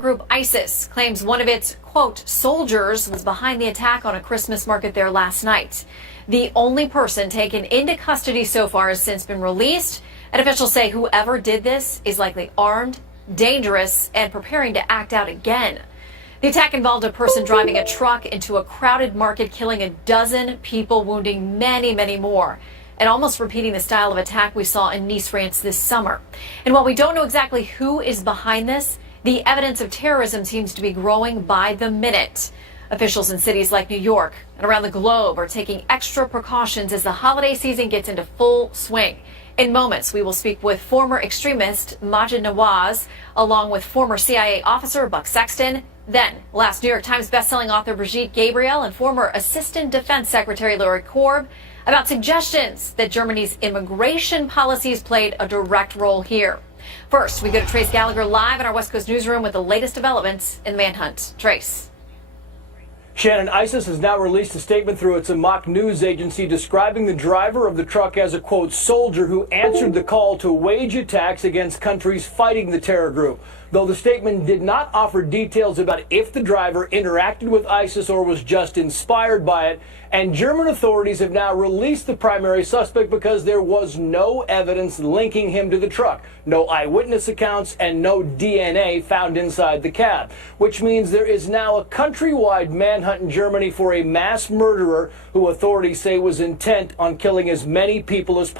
Group ISIS claims one of its, quote, soldiers was behind the attack on a Christmas market there last night. The only person taken into custody so far has since been released, and officials say whoever did this is likely armed, dangerous, and preparing to act out again. The attack involved a person driving a truck into a crowded market, killing a dozen people, wounding many, many more, and almost repeating the style of attack we saw in Nice, France this summer. And while we don't know exactly who is behind this, the evidence of terrorism seems to be growing by the minute. Officials in cities like New York and around the globe are taking extra precautions as the holiday season gets into full swing. In moments, we will speak with former extremist Maajid Nawaz, along with former CIA officer Buck Sexton. Then, last New York Times bestselling author Brigitte Gabriel and former Assistant Defense Secretary Larry Korb about suggestions that Germany's immigration policies played a direct role here. First, we go to Trace Gallagher live in our West Coast newsroom with the latest developments in the manhunt. Trace. Shannon, ISIS has now released a statement through its Amaq news agency describing the driver of the truck as a, quote, soldier who answered the call to wage attacks against countries fighting the terror group. Though the statement did not offer details about if the driver interacted with ISIS or was just inspired by it, and German authorities have now released the primary suspect because there was no evidence linking him to the truck, no eyewitness accounts, and no DNA found inside the cab, which means there is now a countrywide manhunt in Germany for a mass murderer who authorities say was intent on killing as many people as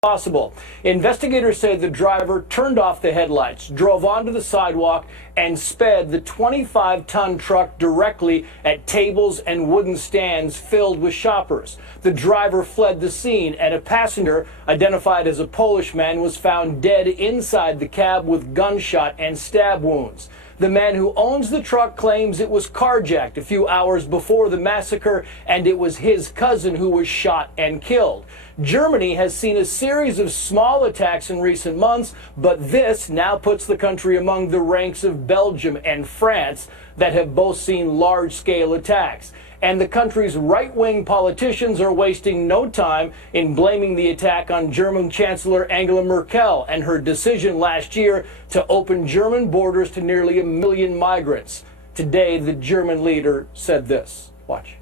possible. Investigators say the driver turned off the headlights, drove onto the sidewalk, and sped the 25-ton truck directly at tables and wooden stands filled with shoppers. The driver fled the scene, and a passenger, identified as a Polish man, was found dead inside the cab with gunshot and stab wounds. The man who owns the truck claims it was carjacked a few hours before the massacre, and it was his cousin who was shot and killed. Germany has seen a series of small attacks in recent months, but this now puts the country among the ranks of Belgium and France that have both seen large-scale attacks. And the country's right-wing politicians are wasting no time in blaming the attack on German Chancellor Angela Merkel and her decision last year to open German borders to nearly 1 million migrants. Today, the German leader said this. Watch.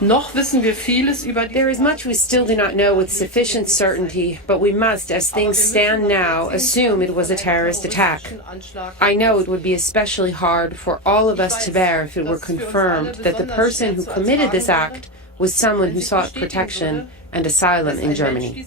There is much we still do not know with sufficient certainty, but we must, as things stand now, assume it was a terrorist attack. I know it would be especially hard for all of us to bear if it were confirmed that the person who committed this act was someone who sought protection and asylum in Germany.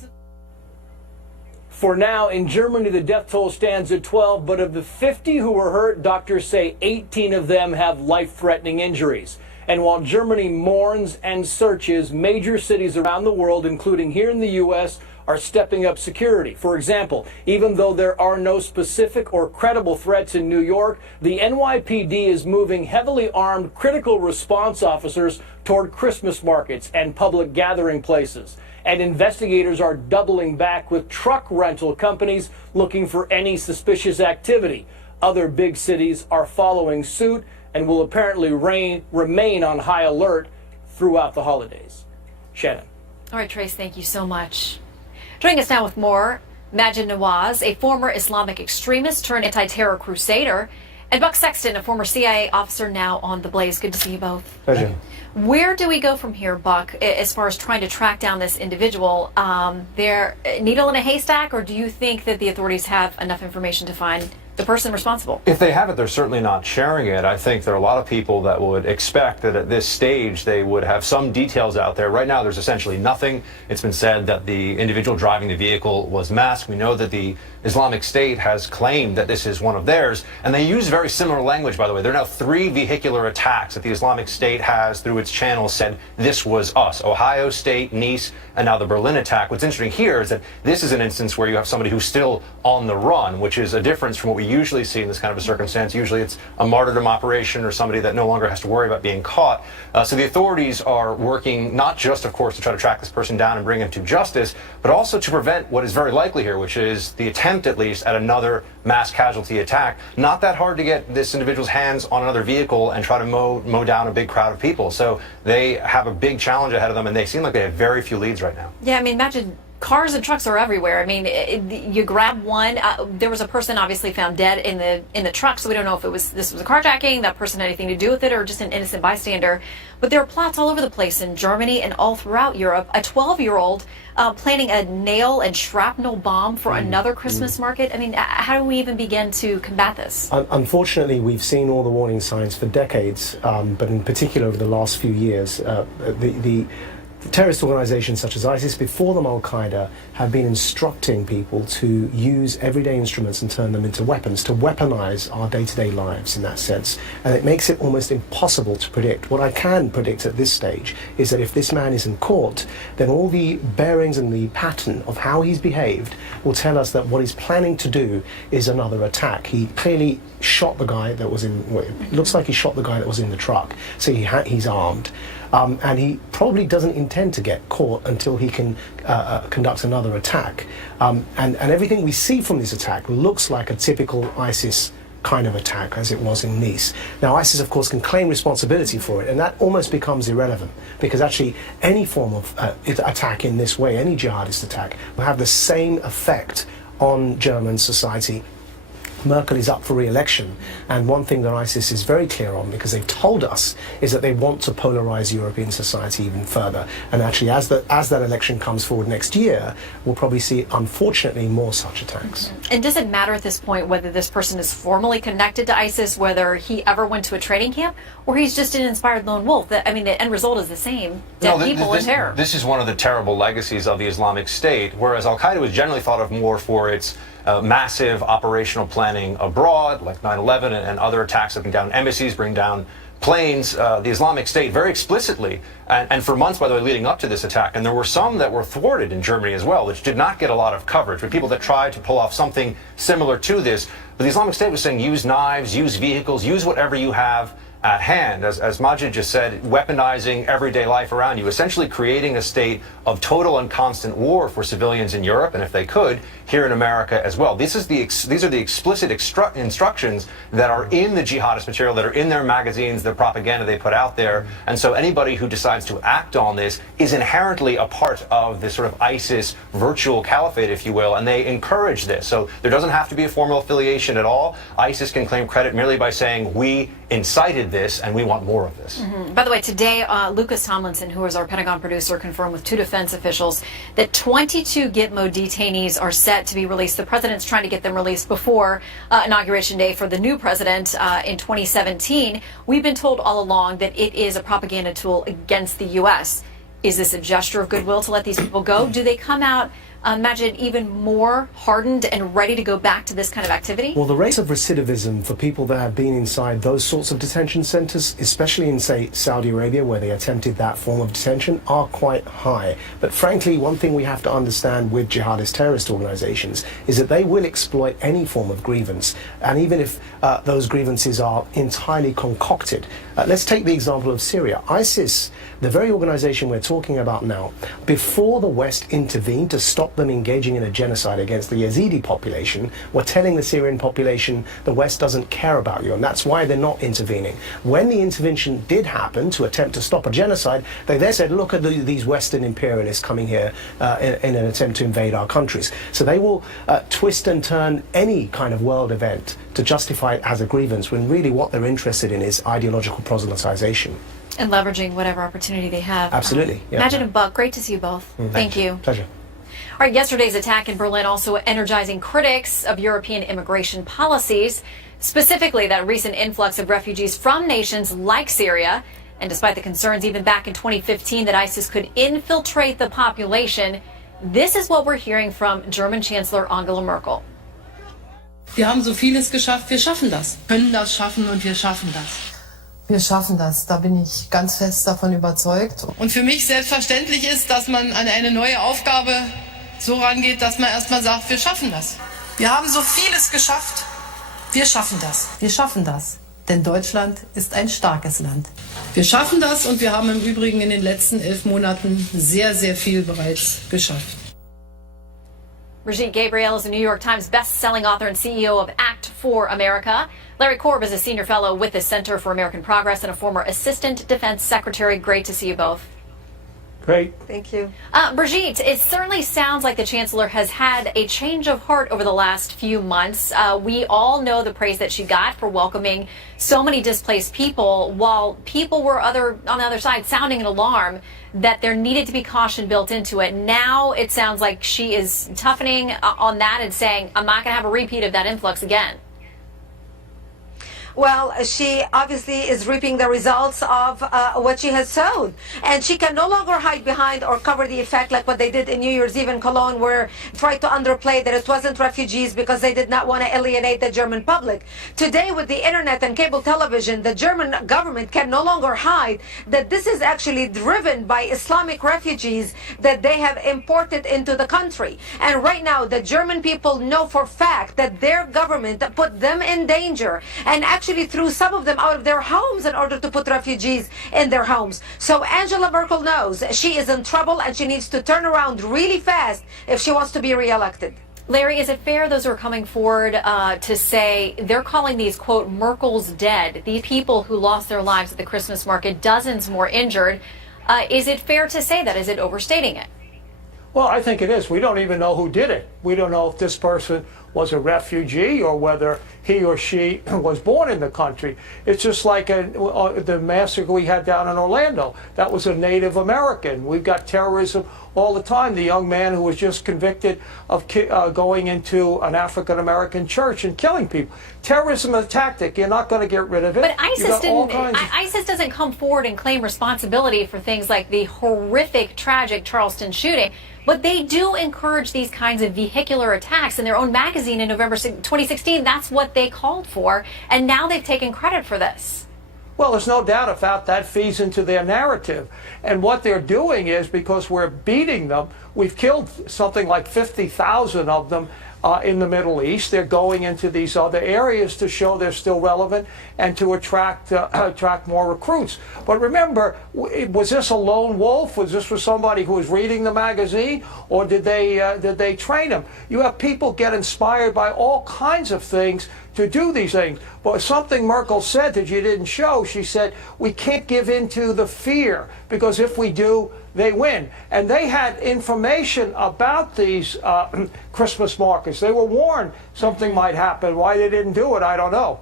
For now, in Germany, the death toll stands at 12, but of the 50 who were hurt, doctors say 18 of them have life-threatening injuries. And while Germany mourns and searches, major cities around the world, including here in the U.S., are stepping up security. For example, even though there are no specific or credible threats in New York, the NYPD is moving heavily armed critical response officers toward Christmas markets and public gathering places. And investigators are doubling back with truck rental companies looking for any suspicious activity. Other big cities are following suit and will apparently remain on high alert throughout the holidays. Shannon. All right, Trace, thank you so much. Joining us now with more, Maajid Nawaz, a former Islamic extremist turned anti-terror crusader, and Buck Sexton, a former CIA officer now on the Blaze. Good to see you both. Pleasure. Where do we go from here, Buck, as far as trying to track down this individual? They're needle in a haystack, or do you think that the authorities have enough information to find the person responsible? If they have it, they're certainly not sharing it. I think there are a lot of people that would expect that at this stage they would have some details out there. Right now, there's essentially nothing. It's been said that the individual driving the vehicle was masked. We know that the Islamic State has claimed that this is one of theirs, and they use very similar language, by the way. There are now 3 vehicular attacks that the Islamic State has through its channels said this was us. Ohio State, Nice, and now the Berlin attack. What's interesting here is that this is an instance where you have somebody who's still on the run, which is a difference from what we usually see in this kind of a circumstance. Usually it's a martyrdom operation or somebody that no longer has to worry about being caught. So the authorities are working not just, of course, to try to track this person down and bring him to justice, but also to prevent what is very likely here, which is the attempt, at least, at another mass casualty attack. Not that hard to get this individual's hands on another vehicle and try to mow down a big crowd of people. So they have a big challenge ahead of them, and they seem like they have very few leads right now. Yeah, I mean, imagine cars and trucks are everywhere. I mean, you grab one. There was a person obviously found dead in the truck, so we don't know if this was a carjacking, that person had anything to do with it, or just an innocent bystander. But there are plots all over the place in Germany and all throughout Europe. A 12-year-old planning a nail and shrapnel bomb for another Christmas market. I mean, how do we even begin to combat this? Unfortunately, we've seen all the warning signs for decades, but in particular over the last few years, the terrorist organizations such as ISIS, before them Al-Qaeda, have been instructing people to use everyday instruments and turn them into weapons, to weaponize our day-to-day lives in that sense. And it makes it almost impossible to predict. What I can predict at this stage is that if this man isn't caught, then all the bearings and the pattern of how he's behaved will tell us that what he's planning to do is another attack. He clearly shot the guy that was in, well, it looks like he shot the guy that was in the truck, so he's armed. And he probably doesn't intend to get caught until he can conduct another attack. And everything we see from this attack looks like a typical ISIS kind of attack, as it was in Nice. Now, ISIS, of course, can claim responsibility for it, and that almost becomes irrelevant, because actually any form of attack in this way, any jihadist attack, will have the same effect on German society. Merkel is up for re-election, and one thing that ISIS is very clear on, because they've told us, is that they want to polarize European society even further. And actually, as that election comes forward next year, we'll probably see, unfortunately, more such attacks. And does it matter at this point whether this person is formally connected to ISIS, whether he ever went to a training camp, or he's just an inspired lone wolf? I mean, the end result is the same: dead people and terror. This is one of the terrible legacies of the Islamic State, whereas Al-Qaeda was generally thought of more for its massive operational planning abroad, like 9/11 and other attacks that bring down embassies, bring down planes. The Islamic State very explicitly, and for months, by the way, leading up to this attack, and there were some that were thwarted in Germany as well, which did not get a lot of coverage, but people that tried to pull off something similar to this. But the Islamic State was saying, use knives, use vehicles, use whatever you have at hand, as Majid just said, weaponizing everyday life around you, essentially creating a state of total and constant war for civilians in Europe, and if they could, here in America as well. These are the explicit instructions that are in the jihadist material, that are in their magazines, the propaganda they put out there. And so anybody who decides to act on this is inherently a part of this sort of ISIS virtual caliphate, if you will, and they encourage this. So there doesn't have to be a formal affiliation at all. ISIS can claim credit merely by saying, we incited this and we want more of this. By the way, today, Lucas Tomlinson, who is our Pentagon producer, confirmed with 2 defense officials that 22 Gitmo detainees are set to be released. The president's trying to get them released before Inauguration Day for the new president in 2017. We've been told all along that it is a propaganda tool against the U.S. Is this a gesture of goodwill to let these people go? Do they come out, imagine, even more hardened and ready to go back to this kind of activity? Well, the rate of recidivism for people that have been inside those sorts of detention centers, especially in, say, Saudi Arabia, where they attempted that form of detention, are quite high. But frankly, one thing we have to understand with jihadist terrorist organizations is that they will exploit any form of grievance, and even if those grievances are entirely concocted. Let's take the example of Syria. ISIS, the very organization we're talking about now, before the West intervened to stop them engaging in a genocide against the Yazidi population, were telling the Syrian population the West doesn't care about you, and that's why they're not intervening. When the intervention did happen to attempt to stop a genocide, they then said, look at these Western imperialists coming here in an attempt to invade our countries. So they will twist and turn any kind of world event to justify it as a grievance, when really what they're interested in is ideological proselytization. And leveraging whatever opportunity they have. Absolutely. Yeah. Majid and Buck, great to see you both. Thank you. Pleasure. All right, yesterday's attack in Berlin also energizing critics of European immigration policies, specifically that recent influx of refugees from nations like Syria. And despite the concerns even back in 2015 that ISIS could infiltrate the population, this is what we're hearing from German Chancellor Angela Merkel. Wir haben so vieles geschafft, wir schaffen das. Können das schaffen und wir schaffen das. Wir schaffen das, da bin ich ganz fest davon überzeugt. Und für mich selbstverständlich ist, dass man an eine neue Aufgabe so rangeht, dass man erstmal sagt, wir schaffen das. Wir haben so vieles geschafft, wir schaffen das. Wir schaffen das, denn Deutschland ist ein starkes Land. Wir schaffen das und wir haben im Übrigen in den letzten 11 Monaten sehr, sehr viel bereits geschafft. Brigitte Gabriel is a New York Times best-selling author and CEO of Act for America. Larry Korb is a senior fellow with the Center for American Progress and a former assistant defense secretary. Great to see you both. Great. Thank you. Brigitte, it certainly sounds like the Chancellor has had a change of heart over the last few months. We all know the praise that she got for welcoming so many displaced people, while people were on the other side sounding an alarm that there needed to be caution built into it. Now it sounds like she is toughening on that and saying, I'm not going to have a repeat of that influx again. Well, she obviously is reaping the results of what she has sowed. And she can no longer hide behind or cover the effect like what they did in New Year's Eve in Cologne, where they tried to underplay that it wasn't refugees because they did not want to alienate the German public. Today, with the internet and cable television, the German government can no longer hide that this is actually driven by Islamic refugees that they have imported into the country. And right now, the German people know for a fact that their government put them in danger and actually threw some of them out of their homes in order to put refugees in their homes. So Angela Merkel knows she is in trouble and she needs to turn around really fast if she wants to be reelected. Larry, is it fair those who are coming forward to say they're calling these, quote, Merkel's dead, these people who lost their lives at the Christmas market, dozens more injured? Is it fair to say that? Is it overstating it? Well, I think it is. We don't even know who did it. We don't know if this person was a refugee or whether he or she was born in the country. It's just like the massacre we had down in Orlando. That was a Native American. We've got terrorism all the time. The young man who was just convicted of going into an African American church and killing people. Terrorism is a tactic. You're not going to get rid of it. But ISIS doesn't come forward and claim responsibility for things like the horrific, tragic Charleston shooting. But they do encourage these kinds of vehicular attacks in their own magazine in November 2016. That's what they called for. And now they've taken credit for this. Well, there's no doubt about that feeds into their narrative. And what they're doing is, because we're beating them, we've killed something like 50,000 of them in the Middle East. They're going into these other areas to show they're still relevant and to attract more recruits. But remember, was this a lone wolf? Was this for somebody who was reading the magazine, or did they train them? You have people get inspired by all kinds of things to do these things. But something Merkel said that you didn't show, she said, we can't give in to the fear, because if we do, they win. And they had information about these Christmas markets. They were warned something might happen. Why they didn't do it, I don't know.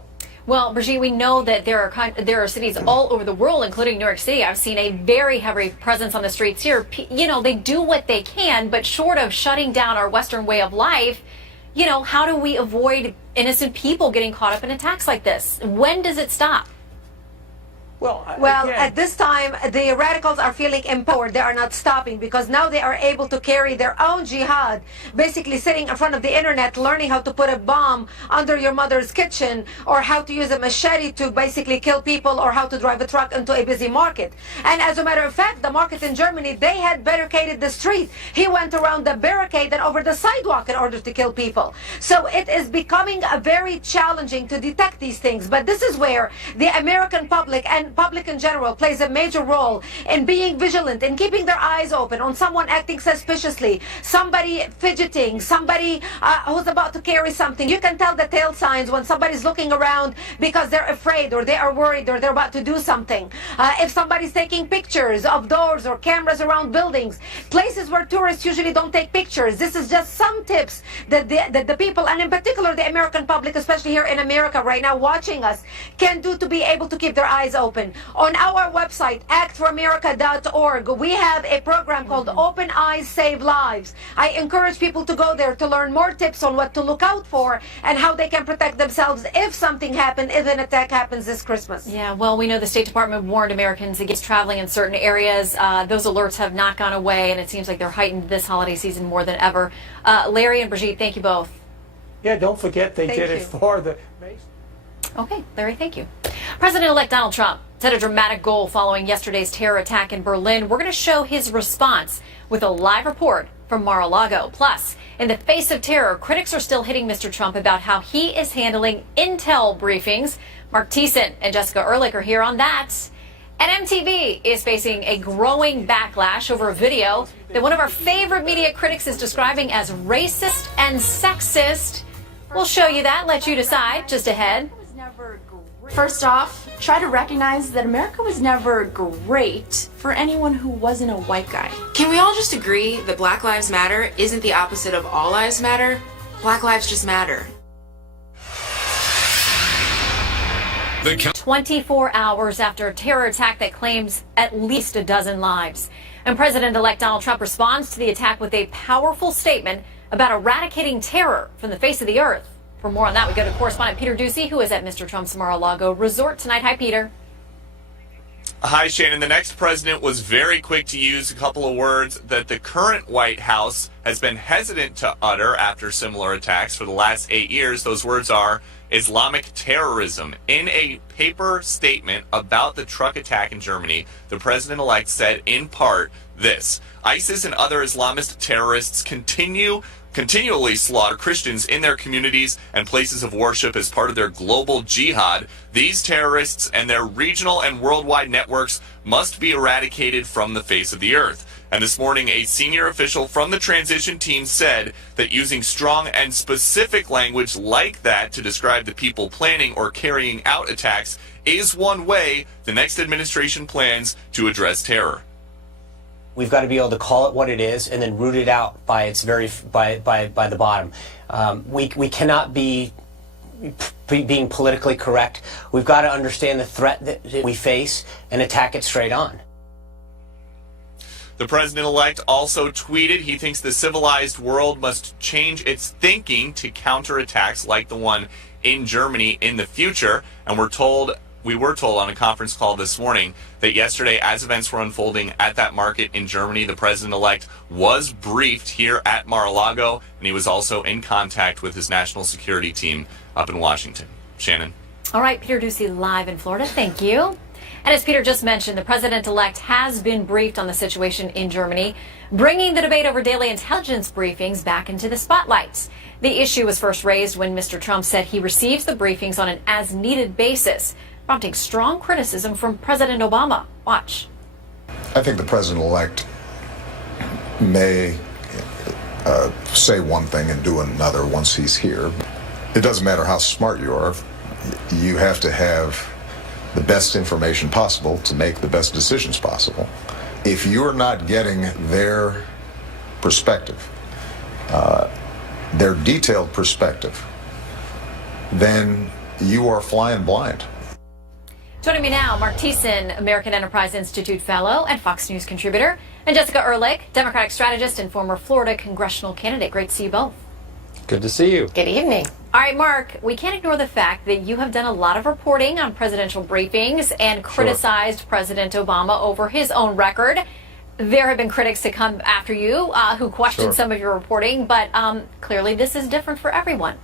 Well, Brigitte, we know that there are cities all over the world, including New York City. I've seen a very heavy presence on the streets here. You know, they do what they can, but short of shutting down our Western way of life, you know, how do we avoid innocent people getting caught up in attacks like this? When does it stop? Well, at this time, the radicals are feeling empowered. They are not stopping, because now they are able to carry their own jihad, basically sitting in front of the internet, learning how to put a bomb under your mother's kitchen, or how to use a machete to basically kill people, or how to drive a truck into a busy market. And as a matter of fact, the market in Germany, they had barricaded the street. He went around the barricade and over the sidewalk in order to kill people. So it is becoming very challenging to detect these things. But this is where the American public and public in general plays a major role in being vigilant, in keeping their eyes open on someone acting suspiciously, somebody fidgeting, somebody who's about to carry something. You can tell the tail signs when somebody's looking around because they're afraid, or they are worried, or they're about to do something. If somebody's taking pictures of doors or cameras around buildings, places where tourists usually don't take pictures. This is just some tips that the people, and in particular the American public, especially here in America right now watching us, can do to be able to keep their eyes open. On our website, actforamerica.org, we have a program called Open Eyes Save Lives. I encourage people to go there to learn more tips on what to look out for and how they can protect themselves if something happens, if an attack happens this Christmas. Yeah, well, we know the State Department warned Americans against traveling in certain areas. Those alerts have not gone away, and it seems like they're heightened this holiday season more than ever. Larry and Brigitte, thank you both. Yeah, don't forget they did it for the... Okay, Larry, thank you. President-elect Donald Trump set a dramatic goal following yesterday's terror attack in Berlin. We're going to show his response with a live report from Mar-a-Lago. Plus, in the face of terror, critics are still hitting Mr. Trump about how he is handling intel briefings. Mark Thiessen and Jessica Ehrlich are here on that. And MTV is facing a growing backlash over a video that one of our favorite media critics is describing as racist and sexist. We'll show you that, let you decide, just ahead. First off, try to recognize that America was never great for anyone who wasn't a white guy. Can we all just agree that Black Lives Matter isn't the opposite of All Lives Matter? Black lives just matter. 24 hours after a terror attack that claims at least a dozen lives. And President-elect Donald Trump responds to the attack with a powerful statement about eradicating terror from the face of the earth. For more on that, we go to correspondent Peter Ducey, who is at Mr. Trump's Mar-a-Lago resort tonight. Hi, Peter. Hi, Shannon. The next president was very quick to use a couple of words that the current White House has been hesitant to utter after similar attacks for the last 8 years. Those words are Islamic terrorism. In a paper statement about the truck attack in Germany, the president-elect said in part this: ISIS and other Islamist terrorists continually slaughter Christians in their communities and places of worship as part of their global jihad. These terrorists and their regional and worldwide networks must be eradicated from the face of the earth. And this morning, a senior official from the transition team said that using strong and specific language like that to describe the people planning or carrying out attacks is one way the next administration plans to address terror. We've got to be able to call it what it is and then root it out by its by the bottom. We cannot be being politically correct. We've got to understand the threat that we face and attack it straight on. The president-elect also tweeted he thinks the civilized world must change its thinking to counter attacks like the one in Germany in the future. And we were told on a conference call this morning that yesterday, as events were unfolding at that market in Germany, the president-elect was briefed here at Mar-a-Lago, and he was also in contact with his national security team up in Washington. Shannon. All right, Peter Ducey live in Florida. Thank you. And as Peter just mentioned, the president-elect has been briefed on the situation in Germany, bringing the debate over daily intelligence briefings back into the spotlight. The issue was first raised when Mr. Trump said he receives the briefings on an as-needed basis, prompting strong criticism from President Obama. Watch. I think the president-elect may say one thing and do another once he's here. It doesn't matter how smart you are. You have to have the best information possible to make the best decisions possible. If you're not getting their perspective, their detailed perspective, then you are flying blind. Joining me now, Mark Thiessen, American Enterprise Institute Fellow and Fox News contributor, and Jessica Ehrlich, Democratic strategist and former Florida congressional candidate. Great to see you both. Good to see you. Good evening. All right, Mark, we can't ignore the fact that you have done a lot of reporting on presidential briefings and criticized President Obama over his own record. There have been critics to come after you who questioned some of your reporting, but clearly this is different for everyone.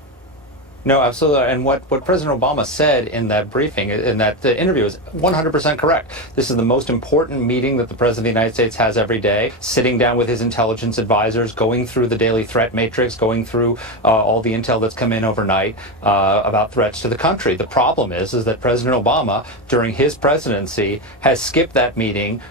No, absolutely. And what President Obama said in that briefing, in that interview, is 100% correct. This is the most important meeting that the President of the United States has every day, sitting down with his intelligence advisors, going through the daily threat matrix, going through all the intel that's come in overnight about threats to the country. The problem is that President Obama, during his presidency, has skipped that meeting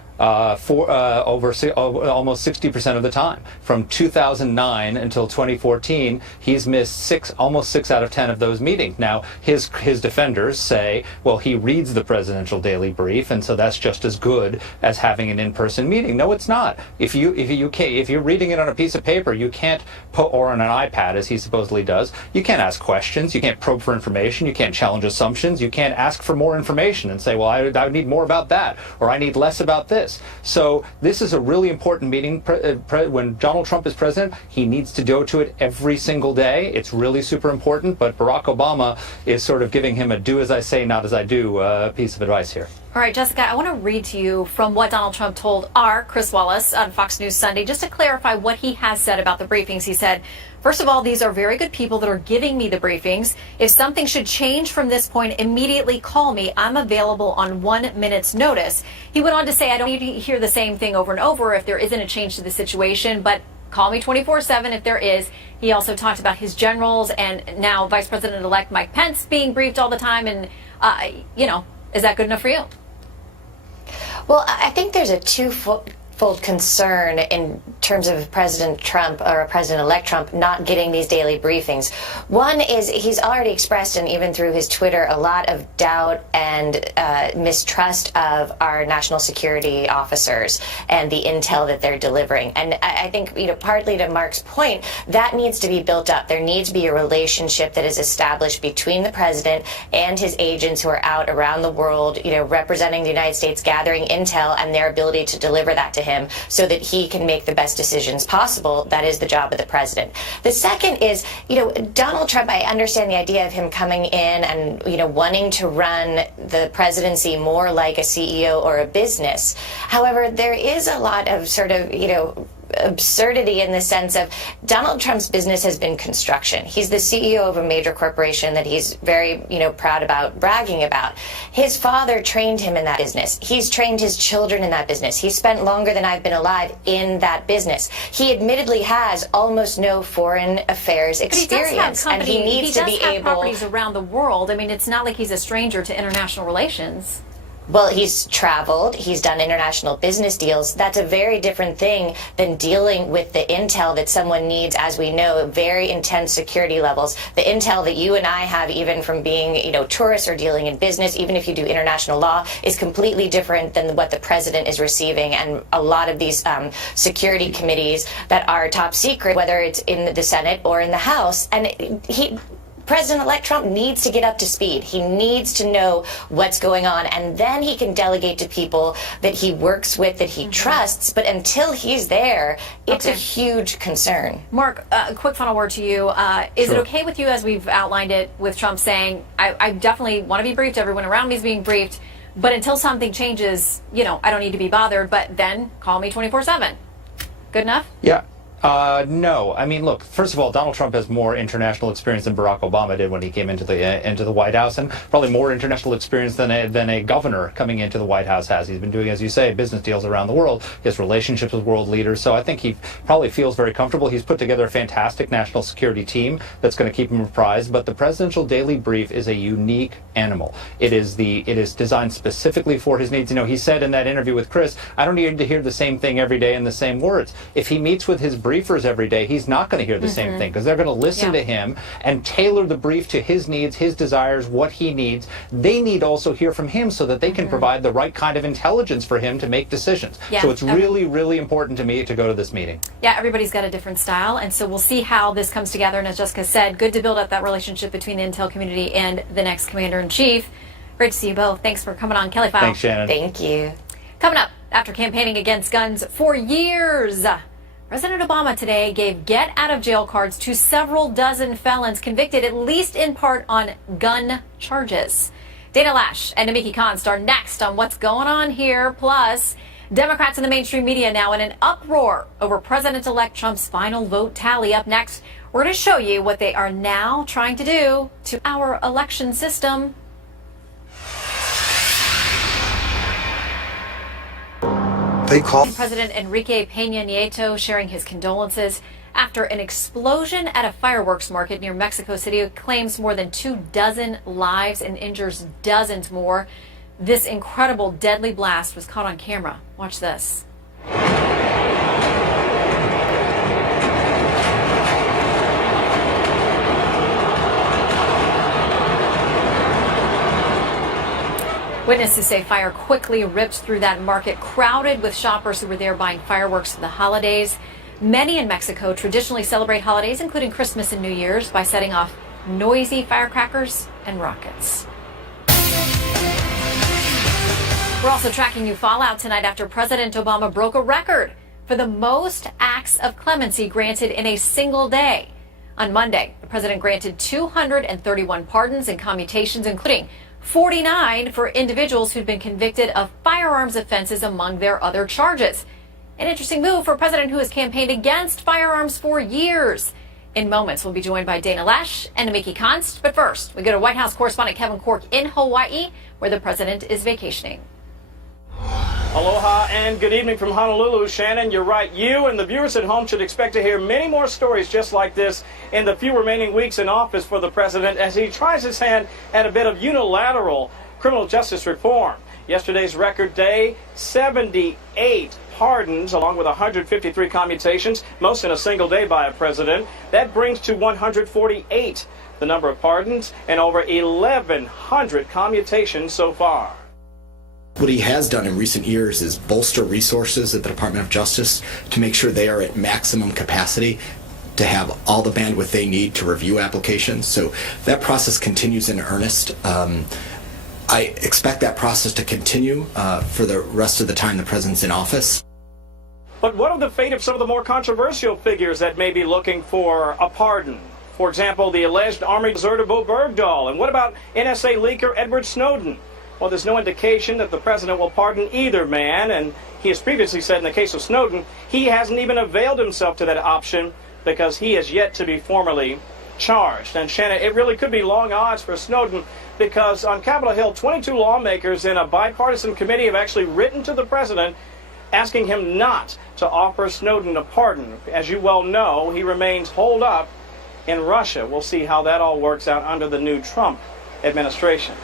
for almost 60% of the time. From 2009 until 2014, he's missed almost 6 out of 10 of those meetings. Now, his defenders say, well, he reads the presidential daily brief, and so that's just as good as having an in-person meeting. No, it's not. If you're reading it on a piece of paper, you can't or on an iPad, as he supposedly does, you can't ask questions, you can't probe for information, you can't challenge assumptions, you can't ask for more information and say, well, I need more about that, or I need less about this. So this is a really important meeting. When Donald Trump is president, he needs to go to it every single day. It's really super important, but Barack Obama is sort of giving him a do as I say, not as I do piece of advice here. All right, Jessica, I want to read to you from what Donald Trump told our Chris Wallace on Fox News Sunday, just to clarify what he has said about the briefings. He said, first of all, these are very good people that are giving me the briefings. If something should change from this point, immediately call me. I'm available on 1 minute's notice. He went on to say, I don't need to hear the same thing over and over if there isn't a change to the situation, but call me 24/7 if there is. He also talked about his generals and now Vice President-elect Mike Pence being briefed all the time. And, is that good enough for you? Well, I think there's a twofold twofold concern in terms of President Trump or President-elect Trump not getting these daily briefings. One is he's already expressed, and even through his Twitter, a lot of doubt and mistrust of our national security officers and the intel that they're delivering. And I think, partly to Mark's point, that needs to be built up. There needs to be a relationship that is established between the president and his agents who are out around the world, representing the United States, gathering intel and their ability to deliver that to him so that he can make the best decisions possible. That is the job of the president. The second is, Donald Trump, I understand the idea of him coming in and, wanting to run the presidency more like a CEO or a business. However, there is a lot of sort of, absurdity in the sense of Donald Trump's business has been construction. He's the CEO of a major corporation that he's very, proud about, bragging about. His father trained him in that business. He's trained his children in that business. He spent longer than I've been alive in that business. He admittedly has almost no foreign affairs experience, and he needs to be able. He does have properties around the world. I mean, it's not like he's a stranger to international relations. Well, he's traveled, he's done international business deals. That's a very different thing than dealing with the intel that someone needs, as we know, very intense security levels. The intel that you and I have, even from being, tourists or dealing in business, even if you do international law, is completely different than what the president is receiving. And a lot of these security committees that are top secret, whether it's in the Senate or in the House, and President-elect Trump needs to get up to speed. He needs to know what's going on, and then he can delegate to people that he works with, that he trusts. But until he's there, it's a huge concern. Mark, a quick final word to you. Is it okay with you, as we've outlined it, with Trump saying, I definitely want to be briefed, everyone around me is being briefed, but until something changes, I don't need to be bothered, but then call me 24/7. Good enough? Yeah. No. I mean, look, first of all, Donald Trump has more international experience than Barack Obama did when he came into the White House, and probably more international experience than a governor coming into the White House has. He's been doing, as you say, business deals around the world. He has relationships with world leaders, so I think he probably feels very comfortable. He's put together a fantastic national security team that's going to keep him apprised, but the presidential daily brief is a unique animal. It is designed specifically for his needs. He said in that interview with Chris, I don't need to hear the same thing every day in the same words. If he meets with his briefers every day, he's not going to hear the same thing, because they're going to listen to him and tailor the brief to his needs, his desires, what he needs. They need also hear from him so that they can provide the right kind of intelligence for him to make decisions. Yeah. So it's really, really important to me to go to this meeting. Yeah, everybody's got a different style, and so we'll see how this comes together. And as Jessica said, good to build up that relationship between the intel community and the next commander-in-chief. Great to see you both. Thanks for coming on Kelly File. Thanks, Shannon. Thank you. Coming up, after campaigning against guns for years, President Obama today gave get-out-of-jail cards to several dozen felons convicted, at least in part, on gun charges. Dana Lash and Namiki Khan are next on what's going on here. Plus, Democrats in the mainstream media now in an uproar over President-elect Trump's final vote tally. Up next, we're going to show you what they are now trying to do to our election system. They call President Enrique Peña Nieto sharing his condolences after an explosion at a fireworks market near Mexico City claims more than 24 lives and injures dozens more. This incredible deadly blast was caught on camera. Watch this. Witnesses say fire quickly ripped through that market, crowded with shoppers who were there buying fireworks for the holidays. Many in Mexico traditionally celebrate holidays, including Christmas and New Year's, by setting off noisy firecrackers and rockets. We're also tracking new fallout tonight after President Obama broke a record for the most acts of clemency granted in a single day. On Monday, the president granted 231 pardons and commutations, including 49 for individuals who'd been convicted of firearms offenses among their other charges. An interesting move for a president who has campaigned against firearms for years. In moments, we'll be joined by Dana Lash and Namiki Khan. But first, we go to White House correspondent Kevin Corke in Hawaii, where the president is vacationing. Aloha and good evening from Honolulu. Shannon, you're right. You and the viewers at home should expect to hear many more stories just like this in the few remaining weeks in office for the president as he tries his hand at a bit of unilateral criminal justice reform. Yesterday's record day, 78 pardons, along with 153 commutations, most in a single day by a president. That brings to 148 the number of pardons and over 1,100 commutations so far. What he has done in recent years is bolster resources at the Department of Justice to make sure they are at maximum capacity to have all the bandwidth they need to review applications. So that process continues in earnest. I expect that process to continue for the rest of the time the president's in office. But what of the fate of some of the more controversial figures that may be looking for a pardon? For example, the alleged Army deserter Bo Bergdahl. And what about NSA leaker Edward Snowden? Well, there's no indication that the president will pardon either man, and he has previously said in the case of Snowden, he hasn't even availed himself to that option because he is yet to be formally charged. And Shannon, it really could be long odds for Snowden because on Capitol Hill, 22 lawmakers in a bipartisan committee have actually written to the president asking him not to offer Snowden a pardon. As you well know, he remains holed up in Russia. We'll see how that all works out under the new Trump administration.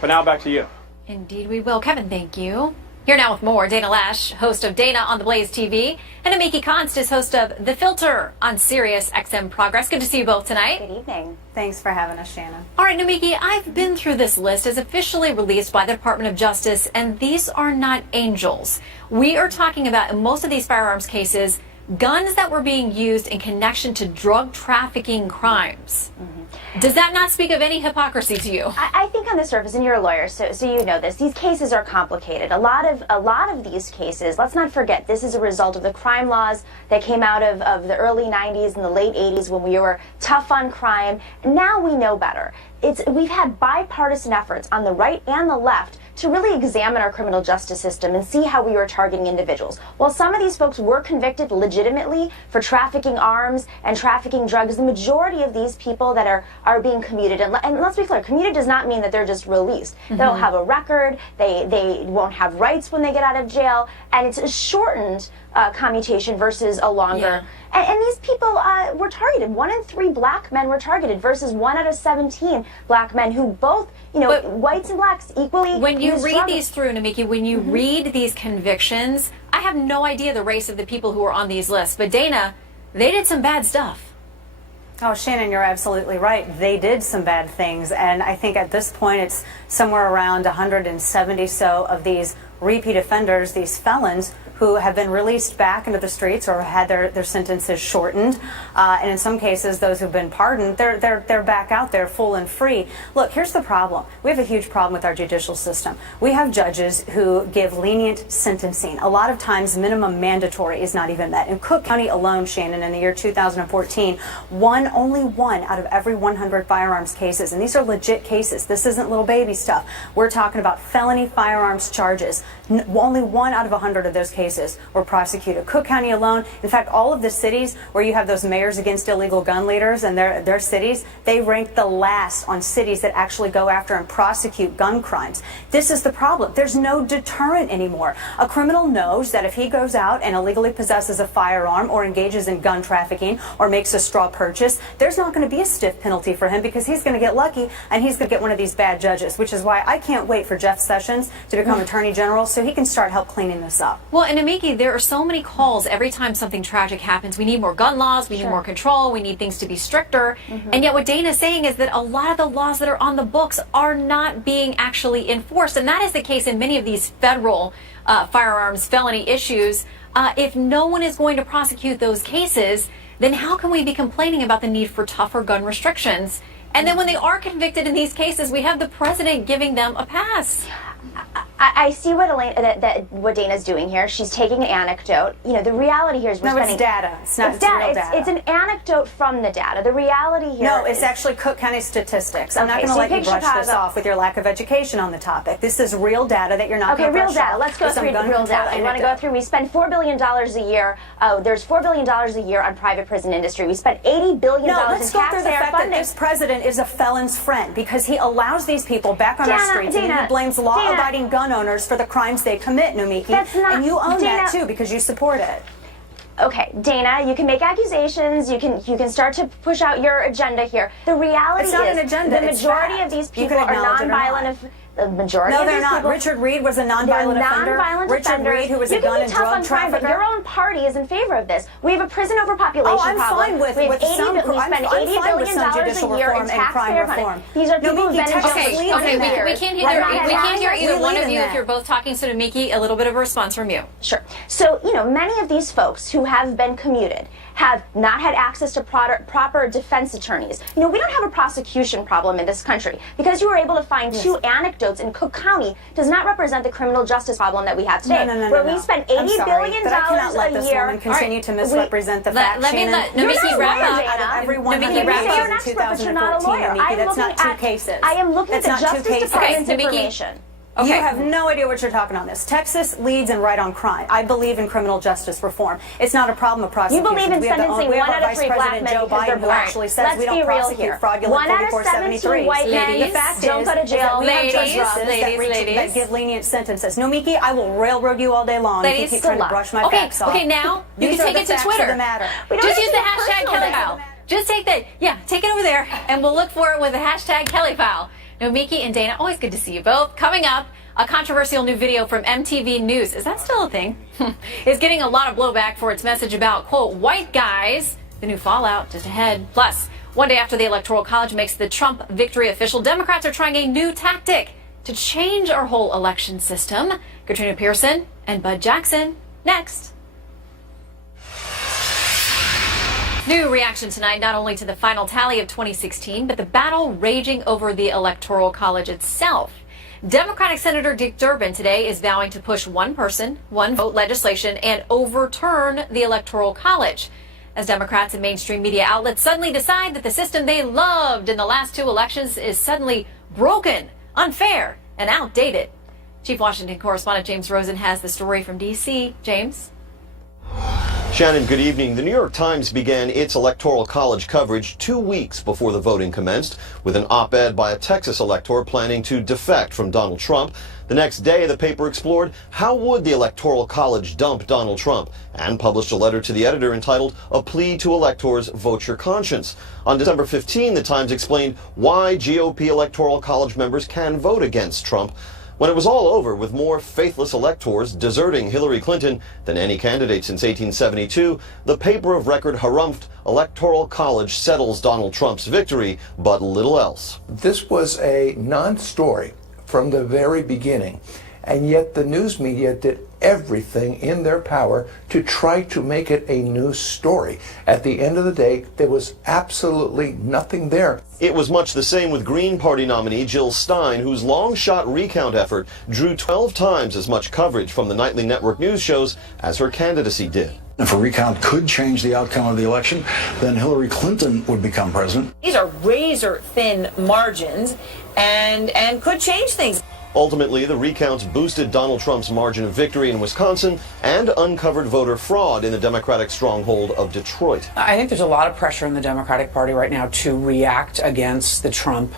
But now back to you. Indeed we will. Kevin, thank you. Here now with more, Dana Lash, host of Dana on the Blaze TV, and Amiki Constas, host of The Filter on Sirius XM Progress. Good to see you both tonight. Good evening. Thanks for having us, Shannon. All right, Namiki, I've been through this list as officially released by the Department of Justice, and these are not angels. We are talking about, in most of these firearms cases, guns that were being used in connection to drug trafficking crimes. Does that not speak of any hypocrisy to you? I think on the surface, and you're a lawyer, so you know this, these cases are complicated. A lot of these cases, let's not forget, this is a result of the crime laws that came out of the early 90s and the late 80s when we were tough on crime. Now we know better. We've had bipartisan efforts on the right and the left to really examine our criminal justice system and see how we were targeting individuals. While some of these folks were convicted legitimately for trafficking arms and trafficking drugs, the majority of these people that are being commuted, and let's be clear, commuted does not mean that they're just released. They'll have a record, they won't have rights when they get out of jail, and it's a shortened commutation versus a longer. And these people were targeted. 1 in 3 black men were targeted versus 1 out of 17 black men who both, whites and blacks equally. When you read these through, Namiki, when you read these convictions, I have no idea the race of the people who are on these lists. But Dana, they did some bad stuff. Oh, Shannon, you're absolutely right. They did some bad things. And I think at this point it's somewhere around 170 so of these repeat offenders, these felons, who have been released back into the streets or had their sentences shortened. And in some cases, those who've been pardoned, they're back out there full and free. Look, here's the problem. We have a huge problem with our judicial system. We have judges who give lenient sentencing. A lot of times, minimum mandatory is not even met. In Cook County alone, Shannon, in the year 2014, only one out of every 100 firearms cases, and these are legit cases. This isn't little baby stuff. We're talking about felony firearms charges. Only 1 out of 100 of those cases were prosecuted. Cook County alone, in fact, all of the cities where you have those mayors against illegal gun leaders and their cities, they rank the last on cities that actually go after and prosecute gun crimes. This is the problem. There's no deterrent anymore. A criminal knows that if he goes out and illegally possesses a firearm or engages in gun trafficking or makes a straw purchase, there's not going to be a stiff penalty for him because he's going to get lucky and he's going to get one of these bad judges, which is why I can't wait for Jeff Sessions to become Attorney General so he can start help cleaning this up. Well, and Amiki, there are so many calls every time something tragic happens. We need more gun laws, we need more control, we need things to be stricter. And yet what Dana's saying is that a lot of the laws that are on the books are not being actually enforced. And that is the case in many of these federal firearms felony issues. If no one is going to prosecute those cases, then how can we be complaining about the need for tougher gun restrictions? And then when they are convicted in these cases, we have the president giving them a pass. I see what Dana's doing here. She's taking an anecdote. The reality here is we're spending... it's data. It's not it's data. Real data. It's an anecdote from the data. The reality here No, it's actually Cook County statistics. I'm not Okay, going to so let you pick brush this Chicago. off with your lack of education on the topic. This is real data that you're not Okay, going to real brush data. off Let's go with some through gun real control data. You want to go anecdote. through? We spend $4 billion a year. There's $4 billion a year on private prison industry. We spent $80 billion No, in let's go through the taxpayer fact funding. that this president is a felon's friend because he allows these people back on our streets and he blames law-abiding gun owners for the crimes they commit, Numiki. That's not- and you own that Dana- too because you support it. Okay, Dana, you can make accusations. You can start to push out your agenda here. The reality It's not is an agenda, the it's majority fact. of these You people can are acknowledge it or nonviolent. not. the majority No, of they're these not. people... Richard Reed was a nonviolent offender. Nonviolent Richard offenders. Reed, who was you a gun can and be tough drug on crime, but trafficker. your own party is in favor of this. We have a prison overpopulation I'm problem. fine with we have some. we spend I'm $80 fine with billion some judicial a year in reform and crime taxpayer money. reform. These are people who've been in jail for Okay, we can't hear either one of you if you're both talking. So, Miki, a little bit of a response from you. Sure. So, many of these folks who have been commuted have not had access to proper defense attorneys. We don't have a prosecution problem in this country. Because you were able to find two anecdotes in Cook County does not represent the criminal justice problem that we have today. No, we spend $80 billion but I cannot let a this year. woman continue to misrepresent the facts. Let me let Miki wrap up. Every 100 cases in 2014, Miki, that's not two cases. I am looking at the Justice Department's information. You have no idea what you're talking on this. Texas leads in right on crime. I believe in criminal justice reform. It's not a problem of prosecution. You believe in sentencing 1 out of 3 black men because they're black. Actually says we don't prosecute fraudulent 1 out of 17 white men the fact don't go to jail. That give lenient sentences. No, Miki, I will railroad you all day long if you keep trying to brush my facts off. Okay, now you can take it to Twitter. Just use the hashtag KellyFile. Just take that. Yeah, take it over there, and we'll look for it with the hashtag KellyFile. No, Miki and Dana, always good to see you both. Coming up, a controversial new video from MTV News, is that still a thing? Is getting a lot of blowback for its message about, quote, white guys. The new fallout just ahead. Plus, one day after the Electoral College makes the Trump victory official, Democrats are trying a new tactic to change our whole election system. Katrina Pearson and Bud Jackson, next. New reaction tonight, not only to the final tally of 2016, but the battle raging over the Electoral College itself. Democratic Senator Dick Durbin today is vowing to push one person, one vote legislation and overturn the Electoral College, as Democrats and mainstream media outlets suddenly decide that the system they loved in the last 2 elections is suddenly broken, unfair, and outdated. Chief Washington correspondent James Rosen has the story from D.C. James? Shannon, good evening. The New York Times began its Electoral College coverage 2 weeks before the voting commenced, with an op-ed by a Texas elector planning to defect from Donald Trump. The next day, the paper explored how would the Electoral College dump Donald Trump, and published a letter to the editor entitled A Plea to Electors, Vote Your Conscience. On December 15, the Times explained why GOP Electoral College members can vote against Trump. When it was all over, with more faithless electors deserting Hillary Clinton than any candidate since 1872, the paper of record harumphed Electoral College settles Donald Trump's victory, but little else. This was a non-story from the very beginning, and yet the news media did everything in their power to try to make it a news story. At the end of the day, there was absolutely nothing there. It was much the same with Green Party nominee Jill Stein, whose long-shot recount effort drew 12 times as much coverage from the nightly network news shows as her candidacy did. If a recount could change the outcome of the election, then Hillary Clinton would become president. These are razor-thin margins and could change things. Ultimately, the recounts boosted Donald Trump's margin of victory in Wisconsin and uncovered voter fraud in the Democratic stronghold of Detroit. I think there's a lot of pressure in the Democratic Party right now to react against the Trump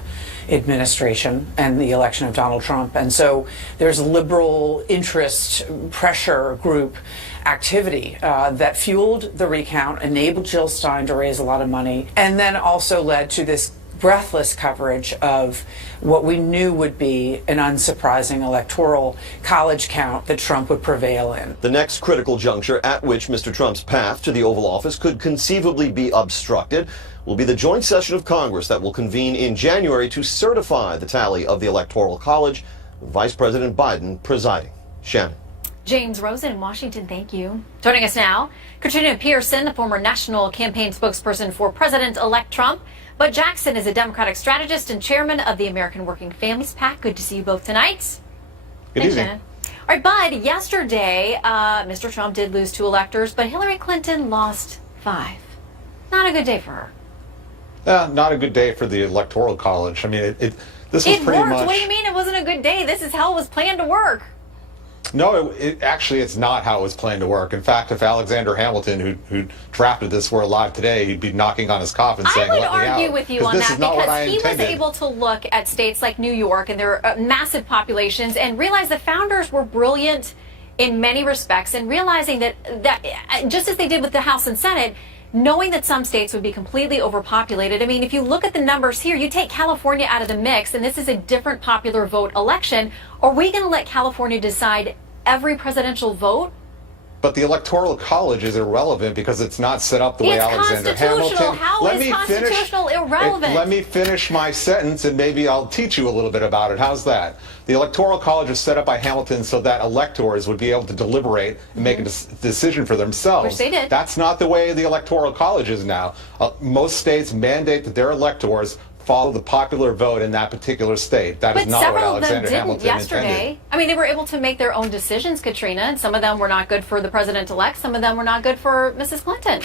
administration and the election of Donald Trump. And so there's liberal interest pressure group activity that fueled the recount, enabled Jill Stein to raise a lot of money, and then also led to this breathless coverage of what we knew would be an unsurprising electoral college count that Trump would prevail in. The next critical juncture at which Mr. Trump's path to the Oval Office could conceivably be obstructed will be the joint session of Congress that will convene in January to certify the tally of the Electoral College, with Vice President Biden presiding. Shannon. James Rosen in Washington, thank you. Joining us now, Katrina Pearson, the former national campaign spokesperson for President-elect Trump. Bud Jackson is a Democratic strategist and chairman of the American Working Families PAC. Good to see you both tonight. Good evening. Shannon. All right, Bud, yesterday, Mr. Trump did lose 2 electors, but Hillary Clinton lost 5. Not a good day for her. Not a good day for the Electoral College. I mean, this was pretty much... What do you mean it wasn't a good day? This is how it was planned to work. No, actually, it's not how it was planned to work. In fact, if Alexander Hamilton, who drafted this, were alive today, he'd be knocking on his coffin saying, "Let me out." I would argue with you on that because he was intended. able to look at states like New York and their massive populations and realize the founders were brilliant in many respects, and realizing that just as they did with the House and Senate, knowing that some states would be completely overpopulated. I mean, if you look at the numbers here, you take California out of the mix, and this is a different popular vote election. Are we going to let California decide every presidential vote? But the Electoral College is irrelevant because it's not set up the way Alexander Hamilton. How is constitutional irrelevant? Let me finish my sentence and maybe I'll teach you a little bit about it. How's that? The Electoral College was set up by Hamilton so that electors would be able to deliberate and make a decision for themselves. Which they did. That's not the way the Electoral College is now. Most states mandate that their electors follow the popular vote in that particular state. That is not what Alexander Hamilton intended. I mean, they were able to make their own decisions, Katrina, and some of them were not good for the president-elect. Some of them were not good for Mrs. Clinton.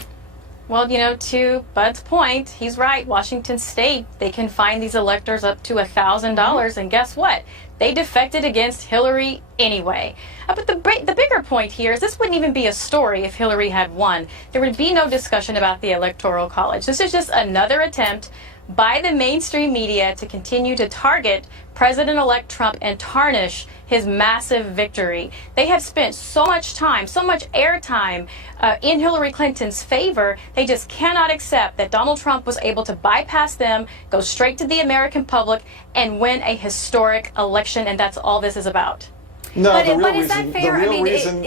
Well, you know, to Bud's point, he's right. Washington State, they can fine these electors up to $1,000, and guess what? They defected against Hillary anyway. But the bigger point here is this wouldn't even be a story if Hillary had won. There would be no discussion about the Electoral College. This is just another attempt by the mainstream media to continue to target President-elect Trump and tarnish his massive victory. They have spent so much time, so much airtime in Hillary Clinton's favor. They just cannot accept that Donald Trump was able to bypass them, go straight to the American public, and win a historic election, and that's all this is about. No, but the real is that reason, fair? the real I mean, reason,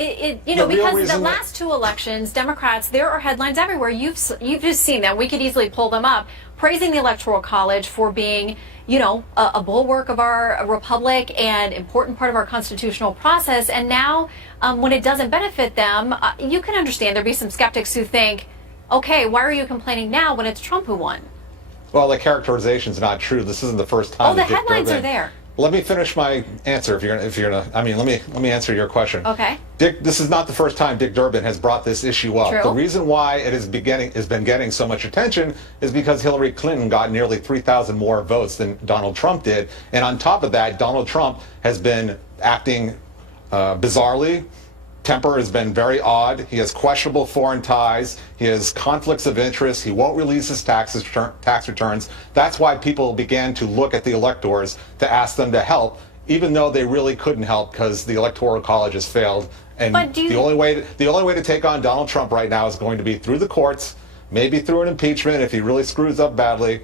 because the last two elections, Democrats, there are headlines everywhere. You've just seen them. We could easily pull them up, praising the Electoral College for being, you know, a bulwark of our republic and important part of our constitutional process. And now, when it doesn't benefit them, you can understand there'd be some skeptics who think, okay, why are you complaining now when it's Trump who won? Well, the characterization's not true. This isn't the first time. Oh, the headlines are there. Let me finish my answer. If you're gonna, I mean, let me answer your question. Okay. Dick, this is not the first time Dick Durbin has brought this issue up. True. The reason why it has been getting so much attention is because Hillary Clinton got nearly 3,000 more votes than Donald Trump did, and on top of that, Donald Trump has been acting bizarrely. Temper has been very odd. He has questionable foreign ties. He has conflicts of interest. He won't release his tax returns. That's why people began to look at the electors to ask them to help, even though they really couldn't help because the Electoral College has failed. And the only way to take on Donald Trump right now is going to be through the courts, maybe through an impeachment if he really screws up badly.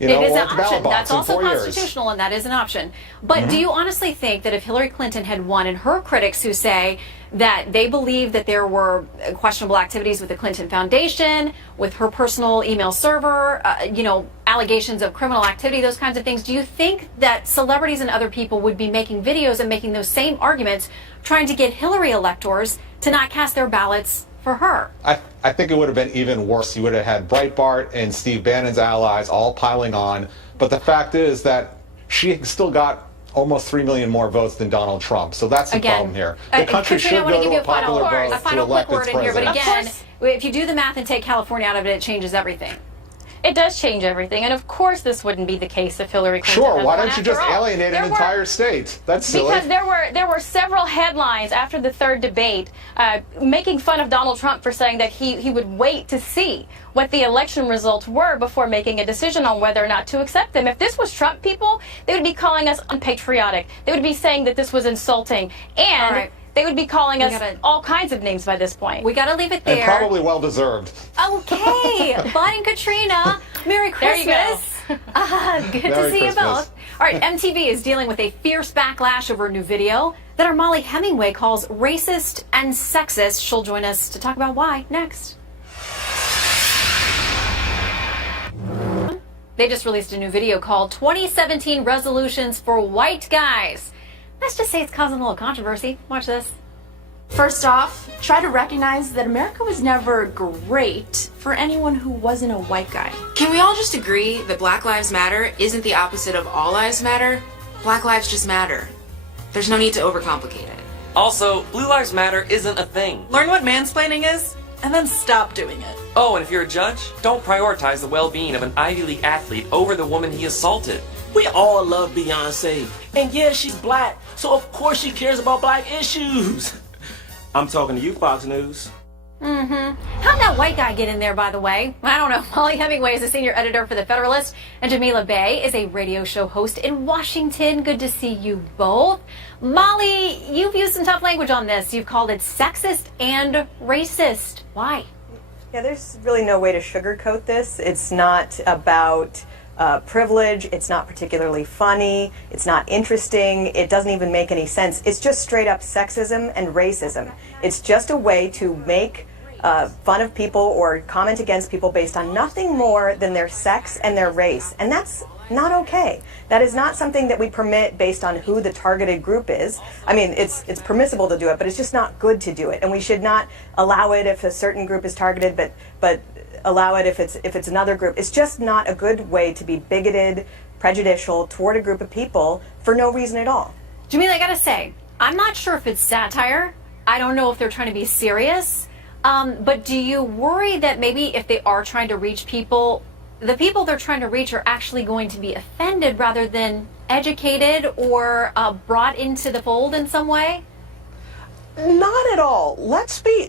You know, it is or an at the ballot option. box That's in also 4 years. constitutional, and that is an option. But do you honestly think that if Hillary Clinton had won, and her critics who say that they believe that there were questionable activities with the Clinton Foundation, with her personal email server, you know, allegations of criminal activity, those kinds of things, do you think that celebrities and other people would be making videos and making those same arguments, trying to get Hillary electors to not cast their ballots for her? I think it would have been even worse. You would have had Breitbart and Steve Bannon's allies all piling on. But the fact is that she still got almost 3 million more votes than Donald Trump. So that's the problem here. The country should go to a popular vote to elect its president. But again, if you do the math and take California out of it, it changes everything. It does change everything, and of course this wouldn't be the case if Hillary Clinton Sure, had why won. don't you just alienate an entire state? That's silly. Because there were several headlines after the third debate making fun of Donald Trump for saying that he would wait to see what the election results were before making a decision on whether or not to accept them. If this was Trump people, they would be calling us unpatriotic. They would be saying that this was insulting, and they would be calling us all kinds of names by this point. We got to leave it there. And probably well-deserved. Okay. Bud and Katrina, Merry Christmas. There you go. Good Merry to see Christmas. you both. All right, MTV is dealing with a fierce backlash over a new video that our Molly Hemingway calls racist and sexist. She'll join us to talk about why next. They just released a new video called 2017 Resolutions for White Guys. Let's just say it's causing a little controversy. Watch this. First off, try to recognize that America was never great for anyone who wasn't a white guy. Can we all just agree that Black Lives Matter isn't the opposite of All Lives Matter? Black lives just matter. There's no need to overcomplicate it. Also, Blue Lives Matter isn't a thing. Learn what mansplaining is, and then stop doing it. Oh, and if you're a judge, don't prioritize the well-being of an Ivy League athlete over the woman he assaulted. We all love Beyonce, and yeah, she's black, so of course she cares about black issues. I'm talking to you, Fox News. How'd that white guy get in there, by the way? I don't know. Molly Hemingway is a senior editor for The Federalist, and Jamila Bey is a radio show host in Washington. Good to see you both. Molly, you've used some tough language on this. You've called it sexist and racist. Why? Yeah, there's really no way to sugarcoat this. It's not about privilege. It's not particularly funny. It's not interesting. It doesn't even make any sense. It's just straight up sexism and racism. It's just a way to make fun of people or comment against people based on nothing more than their sex and their race. And that's not okay. That is not something that we permit based on who the targeted group is. I mean, it's permissible to do it, but it's just not good to do it. And we should not allow it if a certain group is targeted, but allow it if it's another group. It's just not a good way to be bigoted, prejudicial toward a group of people for no reason at all. Jamila, I gotta say, I'm not sure if it's satire. I don't know if they're trying to be serious. But do you worry that maybe if they are trying to reach people, the people they're trying to reach are actually going to be offended rather than educated or brought into the fold in some way? Not at all. Let's be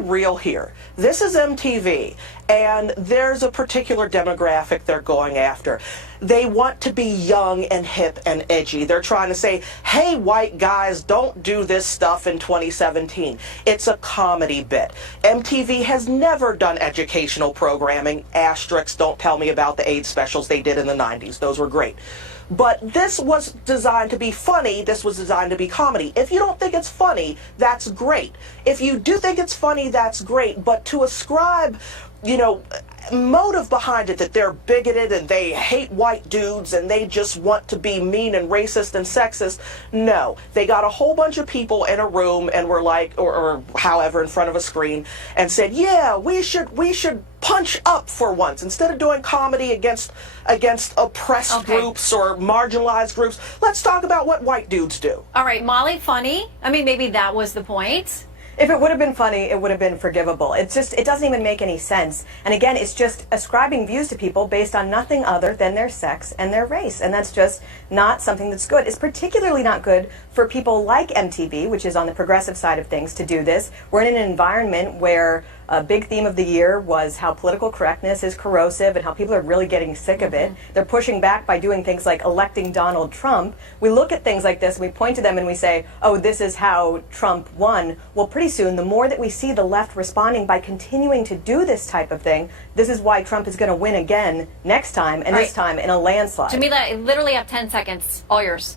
real here. This is MTV, and there's a particular demographic they're going after. They want to be young and hip and edgy. They're trying to say, hey, white guys, don't do this stuff in 2017. It's a comedy bit. MTV has never done educational programming. Asterisks, don't tell me about the AIDS specials they did in the 90s. Those were great. But this was designed to be funny. This was designed to be comedy. If you don't think it's funny, that's great. If you do think it's funny, that's great. But to ascribe, motive behind it that they're bigoted and they hate white dudes and they just want to be mean and racist and sexist, no. They got a whole bunch of people in a room and were like, or however, in front of a screen and said, yeah, we should punch up for once. Instead of doing comedy against oppressed groups or marginalized groups, let's talk about what white dudes do. All right, Molly, funny. I mean, maybe that was the point. If it would have been funny, it would have been forgivable. It doesn't even make any sense. And again, it's just ascribing views to people based on nothing other than their sex and their race. And that's just not something that's good. It's particularly not good for people like MTV, which is on the progressive side of things, to do this. We're in an environment where a big theme of the year was how political correctness is corrosive and how people are really getting sick of it. They're pushing back by doing things like electing Donald Trump. We look at things like this, and we point to them and we say, oh, this is how Trump won. Well, pretty soon, the more that we see the left responding by continuing to do this type of thing, this is why Trump is going to win again next time, and this time in a landslide. Jamila, I literally have 10 seconds. All yours.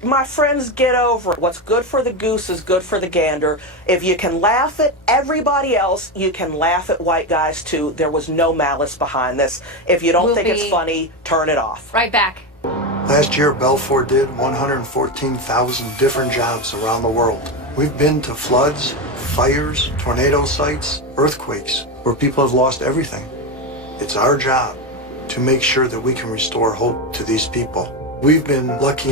My friends, get over it. What's good for the goose is good for the gander. If you can laugh at everybody else, you can laugh at white guys too. There was no malice behind this. If you don't think it's funny, turn it off. Right back. Last year, Belfour did 114,000 different jobs around the world. We've been to floods, fires, tornado sites, earthquakes, where people have lost everything. It's our job to make sure that we can restore hope to these people. We've been lucky